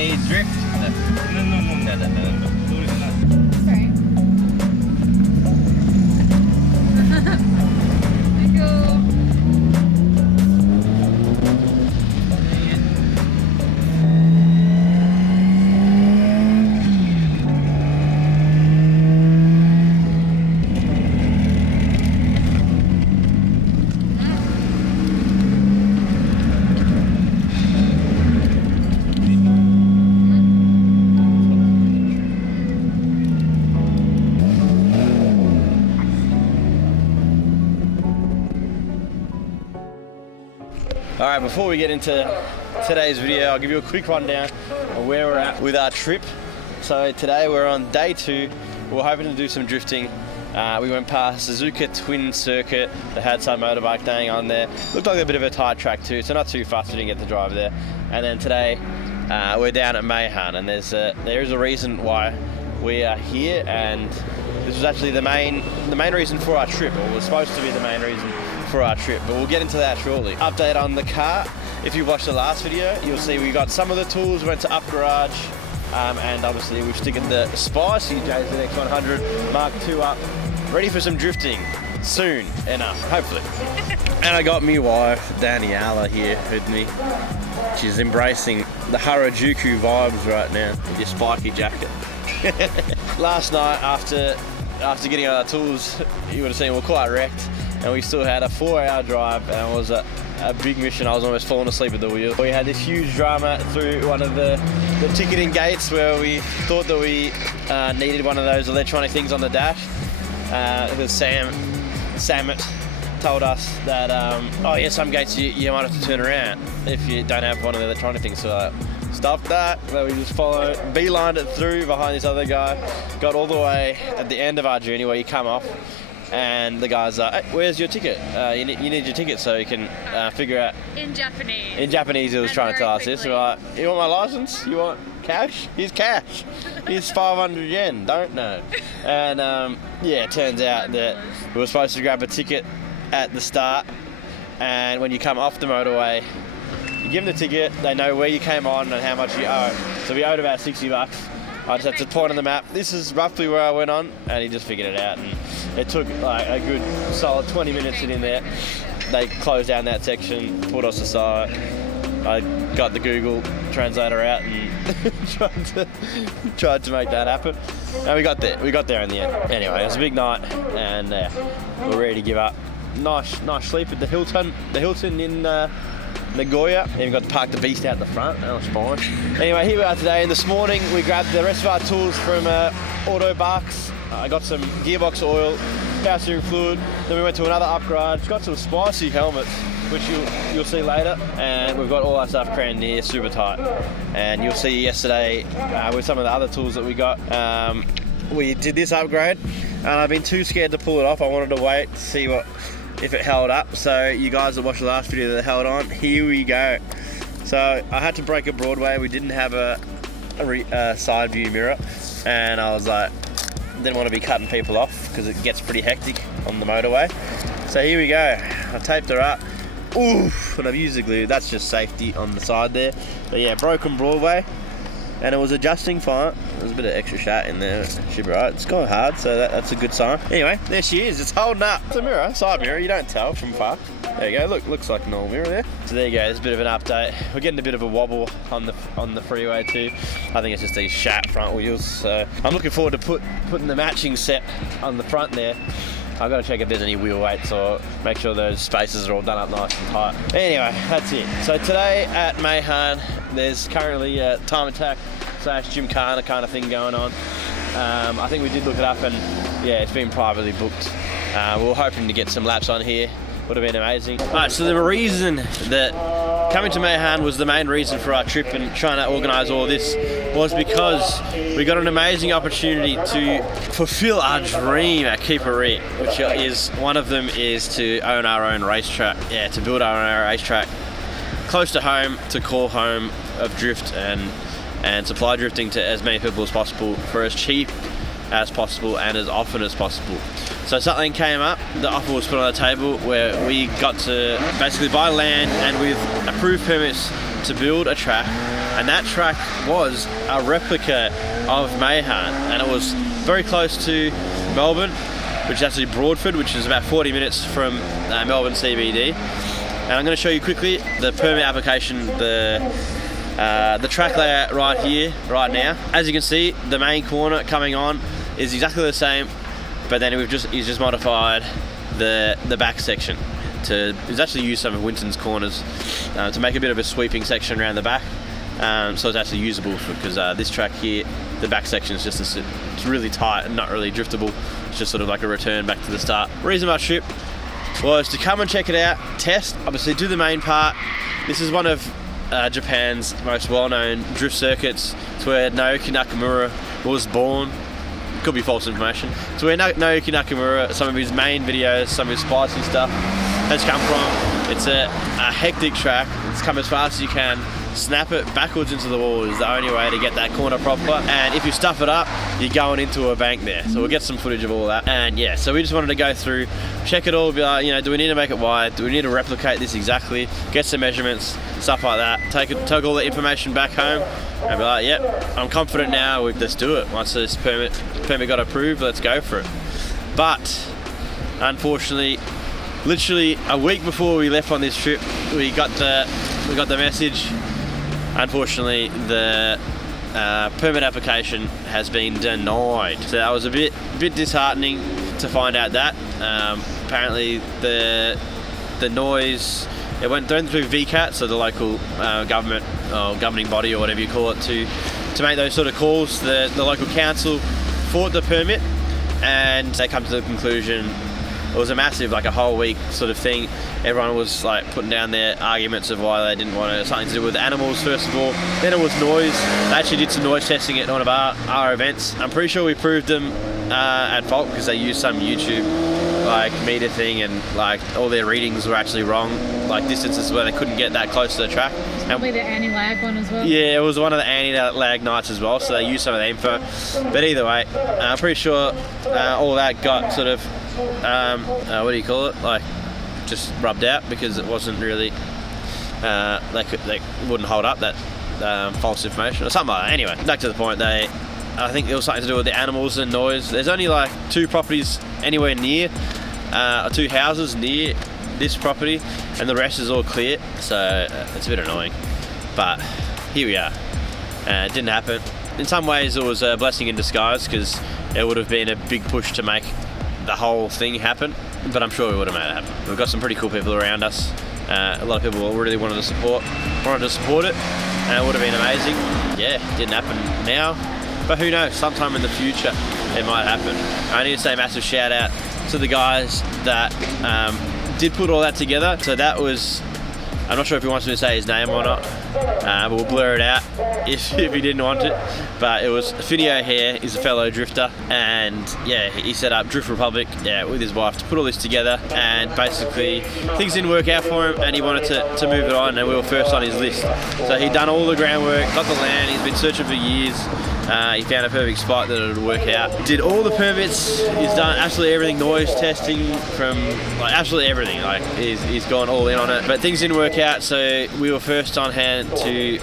a drift. No. Sorry. Thank you. Alright, before we get into today's video, I'll give you a quick rundown of where we're at with our trip. So today we're on day 2. We're hoping to do some drifting. We went past Suzuka Twin Circuit that had some motorbike thing on there. Looked like a bit of a tight track too, so not too fast. We didn't get to drive there. And then today we're down at Meihan, and there is a reason why we are here, and this was actually the main reason for our trip, or was supposed to be the main reason for our trip, but we'll get into that shortly. Update on the car. If you watched the last video, you'll see we got some of the tools, went to Up Garage, and obviously we've sticking the spicy JZX 100 Mark II up, ready for some drifting soon enough, hopefully. And I got me wife, Daniela, here with me. She's embracing the Harajuku vibes right now with your spiky jacket. Last night, after getting our tools, you would have seen we were quite wrecked, and we still had a 4-hour drive, and it was a big mission. I was almost falling asleep at the wheel. We had this huge drama through one of the ticketing gates where we thought that we needed one of those electronic things on the dash. Because Sam told us that, oh yeah, some gates you might have to turn around if you don't have one of the electronic things. So stopped that, but we just beelined it through behind this other guy, got all the way at the end of our journey where you come off, and the guy's like, hey, where's your ticket? You need your ticket so you can figure out... In Japanese. In Japanese, he was trying to tell us this. We're like, you want my license? You want cash? Here's cash. Here's 500 yen, don't know. And yeah, it turns out that we were supposed to grab a ticket at the start, and when you come off the motorway, you give them the ticket, they know where you came on and how much you owe. So we owed about 60 bucks. I just had to point on the map, this is roughly where I went on, and he just figured it out. And it took like a good solid 20 minutes in there. They closed down that section, put us aside. I got the Google translator out and tried to make that happen. And we got there in the end. Anyway, it was a big night, and we're ready to give up. Nice sleep at the Hilton in Nagoya. Even got to park the beast out the front. That was fine. Anyway, here we are today, and this morning we grabbed the rest of our tools from Auto Box. I got some gearbox oil, power steering fluid. Then we went to another Up Garage, got some spicy helmets, which you'll see later, and we've got all our stuff crammed here, super tight. And you'll see yesterday with some of the other tools that we got, we did this upgrade, and I've been too scared to pull it off. I wanted to wait to see if it held up. So you guys that watched the last video that held on, here we go. So I had to brake a Broadway. We didn't have a side view mirror, and I was like, didn't want to be cutting people off because it gets pretty hectic on the motorway. So here we go. I taped her up. Oof, and I've used the glue. That's just safety on the side there. But yeah, broken Broadway, and it was adjusting fine. There's a bit of extra shat in there. Should be right. It's gone hard, so that's a good sign. Anyway, there she is. It's holding up. It's a mirror, side mirror. You don't tell from far. There you go. Looks like a normal mirror there. So there you go. There's a bit of an update. We're getting a bit of a wobble on the freeway too. I think it's just these shat front wheels. So I'm looking forward to putting the matching set on the front there. I've got to check if there's any wheel weights or make sure those spaces are all done up nice and tight. Anyway, that's it. So today at Meihan, there's currently a time attack / gymkhana kind of thing going on. I think we did look it up, and yeah, it's been privately booked. We were hoping to get some laps on here. Would have been amazing. Alright, so the reason that coming to Meihan was the main reason for our trip and trying to organise all this was because we got an amazing opportunity to fulfill our dream at Reet, which is, one of them is to own our own racetrack. Yeah, to build our own racetrack close to home, to call home of drift and supply drifting to as many people as possible for as cheap as possible and as often as possible. So something came up, the offer was put on the table where we got to basically buy land and with approved permits to build a track and that track was a replica of Meihan, and it was very close to Melbourne, which is actually Broadford, which is about 40 minutes from Melbourne CBD. And I'm going to show you quickly the permit application, the track layout right here, right now. As you can see, the main corner coming on is exactly the same, but then he's just modified the back section he's actually used some of Winton's corners to make a bit of a sweeping section around the back, so it's actually usable because this track here, the back section is just it's really tight and not really driftable. It's just sort of like a return back to the start. Reason my trip was to come and check it out, test, obviously do the main part. This is one of Japan's most well-known drift circuits. It's where Naoki Nakamura was born. Could be false information. It's where Naoki Nakamura, some of his main videos, some of his spicy stuff has come from. It's a hectic track. It's come as fast as you can. Snap it backwards into the wall is the only way to get that corner proper, and if you stuff it up, you're going into a bank there. So we'll get some footage of all that. And yeah, so we just wanted to go through, check it all, be like, you know, do we need to make it wide? Do we need to replicate this exactly? Get some measurements, stuff like that. Take all the information back home and be like, yep, I'm confident now, let's do it. Once this permit got approved, let's go for it. But unfortunately, literally a week before we left on this trip, we got the message. Unfortunately, the permit application has been denied. So that was a bit disheartening to find out that. Apparently, the noise, it went through VCAT, so the local government or governing body or whatever you call it, to make those sort of calls. The local council fought the permit, and they come to the conclusion. It was a massive, like a whole week sort of thing. Everyone was like putting down their arguments of why they didn't want it. Something to do with animals first of all. Then it was noise. They actually did some noise testing at one of our events. I'm pretty sure we proved them at fault because they used some YouTube like meter thing, and like all their readings were actually wrong. Like distances where they couldn't get that close to the track. Probably the anti-lag one as well. Yeah, it was one of the anti-lag nights as well, so they used some of the info. But either way, I'm pretty sure all that got sort of what do you call it? Like just rubbed out because it wasn't really they wouldn't hold up that false information or something like that. Anyway, back to the point. I think it was something to do with the animals and noise. There's only like 2 properties anywhere near, 2 houses near this property, and the rest is all clear. So it's a bit annoying, but here we are. It didn't happen. In some ways, it was a blessing in disguise because it would have been a big push to make the whole thing happen, but I'm sure we would have made it happen. We've got some pretty cool people around us. A lot of people really wanted to support it, and it would have been amazing. Yeah, didn't happen now, but who knows, sometime in the future it might happen. I need to say a massive shout out to the guys that did put all that together. So that was, I'm not sure if he wants me to say his name or not, but we'll blur it out if he didn't want it. But it was Finny O'Hare, he's a fellow drifter, and yeah, he set up Drift Republic with his wife to put all this together, and basically things didn't work out for him and he wanted to move it on, and we were first on his list. So he'd done all the groundwork, got the land, he's been searching for years. He found a perfect spot that it would work out. Did all the permits, he's done absolutely everything, noise testing from like absolutely everything. Like he's gone all in on it, but things didn't work out, so we were first on hand to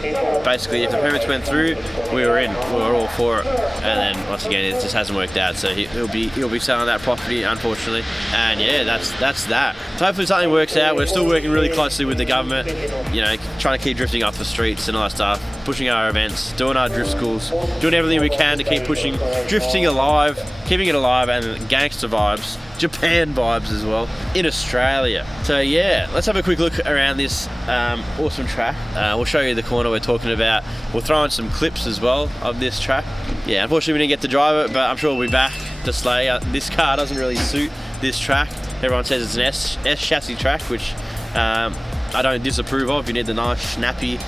basically, if the permits went through, we were in, we were all for it. And then once again, it just hasn't worked out, so he'll be selling that property, unfortunately. And yeah, that's that. So hopefully something works out. We're still working really closely with the government, you know, trying to keep drifting off the streets and all that stuff, pushing our events, doing our drift schools, doing everything we can to keep pushing drifting alive, keeping it alive, and gangster vibes, Japan vibes as well, in Australia. So yeah, let's have a quick look around this awesome track. We'll show you the corner we're talking about. We'll throw in some clips as well of this track. Yeah, unfortunately we didn't get to drive it, but I'm sure we'll be back to slay. This car doesn't really suit this track. Everyone says it's an S chassis track, which I don't disapprove of. You need the nice, snappy,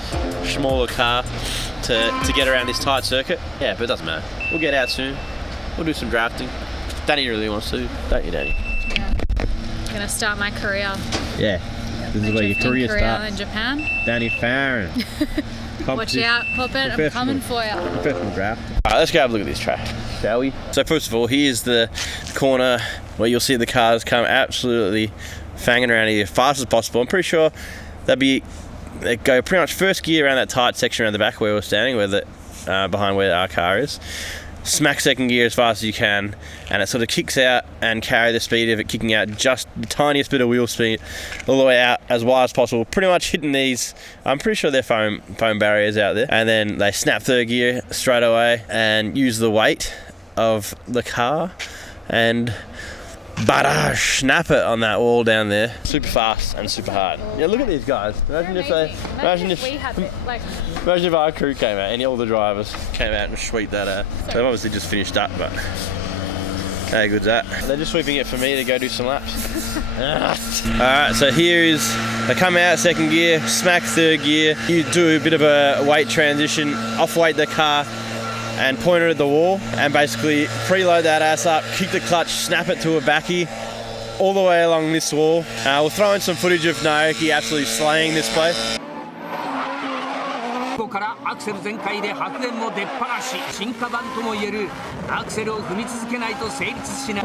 smaller car to get around this tight circuit. Yeah, but it doesn't matter. We'll get out soon. We'll do some drafting. Danny really wants to, don't you, Danny? Yeah. I'm gonna start my career. Yeah. This is where your career starts. In Japan. Danny Farron. Watch out, Puppet. I'm coming for you. Professional draft. Alright, let's go have a look at this track, shall we? So first of all, here's the corner where you'll see the cars come absolutely fanging around here as fast as possible. I'm pretty sure they'll be they go pretty much first gear around that tight section around the back where we're standing, behind where our car is. Smack second gear as fast as you can, and it sort of kicks out and carry the speed of it kicking out just the tiniest bit of wheel speed all the way out as wide as possible, pretty much hitting these, I'm pretty sure they're foam barriers out there, and then they snap third gear straight away and use the weight of the car and snap it on that wall down there. Super fast and super hard. Yeah, look at these guys. Imagine if our crew came out and all the drivers came out and sweep that out. They've obviously just finished up, but how good's that? They're just sweeping it for me to go do some laps. Alright, so here is, they come out second gear, smack third gear, you do a bit of a weight transition, off-weight the car, and point it at the wall, and basically preload that ass up, kick the clutch, snap it to a backy, all the way along this wall. We'll throw in some footage of Naoki absolutely slaying this place. ここからアクセル全開で白煙も出っ放し、進化版とも言えるアクセルを踏み続けないと成立しない。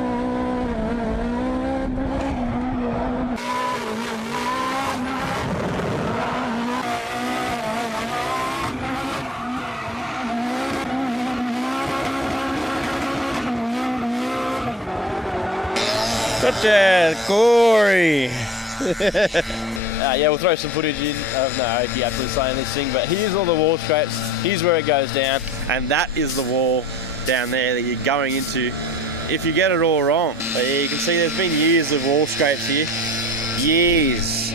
Gotcha, Corey. Yeah, we'll throw some footage in of Naoki absolutely slaying this thing, but here's all the wall scrapes, here's where it goes down, and that is the wall down there that you're going into if you get it all wrong. But yeah, you can see there's been years of wall scrapes here. Years.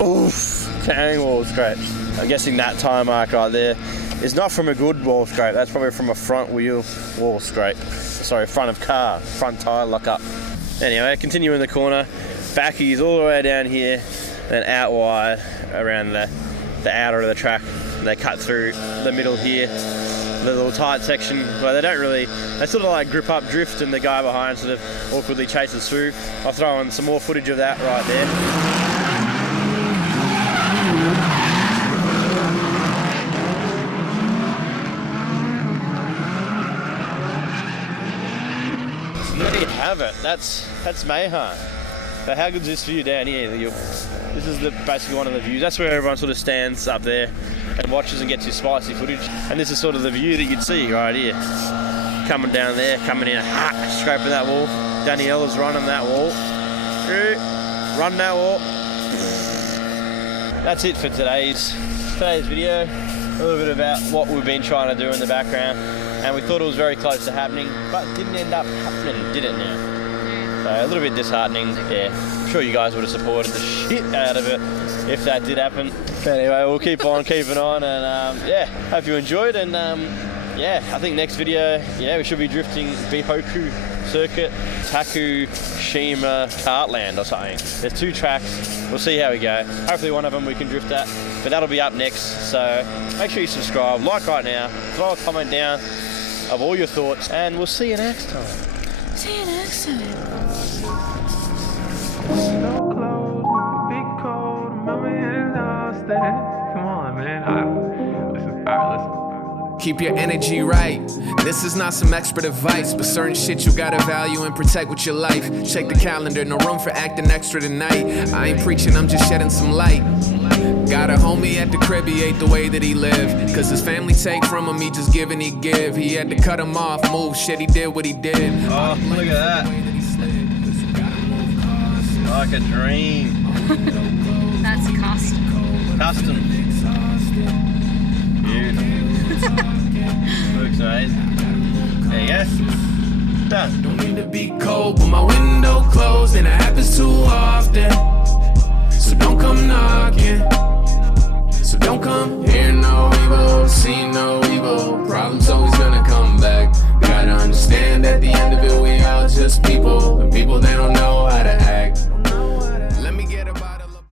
Oof, carrying wall scrapes. I'm guessing that tire mark right there is not from a good wall scrape, that's probably from a front wheel wall scrape. Sorry, front of car, front tyre lock up. Anyway, continue in the corner, backies all the way down here, then out wide around the outer of the track. They cut through the middle here, the little tight section where they sort of like grip up drift and the guy behind sort of awkwardly chases through. I'll throw in some more footage of that right there. There you have it. That's Meihan. So how good is this view down here? This is basically one of the views. That's where everyone sort of stands up there and watches and gets your spicy footage. And this is sort of the view that you'd see right here. Coming down there, coming in, scraping that wall. Daniella's running that wall. Run that wall. That's it for today's video. A little bit about what we've been trying to do in the background. And we thought it was very close to happening, but didn't end up happening, did it now? So a little bit disheartening. Yeah, I'm sure you guys would have supported the shit out of it if that did happen. Anyway, we'll keep on keeping on, and yeah, hope you enjoyed. And yeah, I think next video, yeah, we should be drifting Bihoku Circuit, Takushima Kartland or something. There's 2 tracks. We'll see how we go. Hopefully one of them we can drift at, but that'll be up next. So make sure you subscribe, like right now, throw a comment down of all your thoughts, and we'll see you next time. See you next time. So close, big cold, mama is lost there. Come on, man. Listen, listen. Keep your energy right. This is not some expert advice, but certain shit you gotta value and protect with your life. Check the calendar, no room for acting extra tonight. I ain't preaching, I'm just shedding some light. Got a homie at the crib, he ate the way that he lived. Cause his family take from him, he just give and he give. He had to cut him off, move shit, he did what he did. Oh, look at that. Like a dream. That's custom. Beautiful. Looks amazing. There you go. Done. Don't mean to be cold, but my window closed and it happens too often. So don't come knocking. So don't come hear no evil, see no evil. Problems always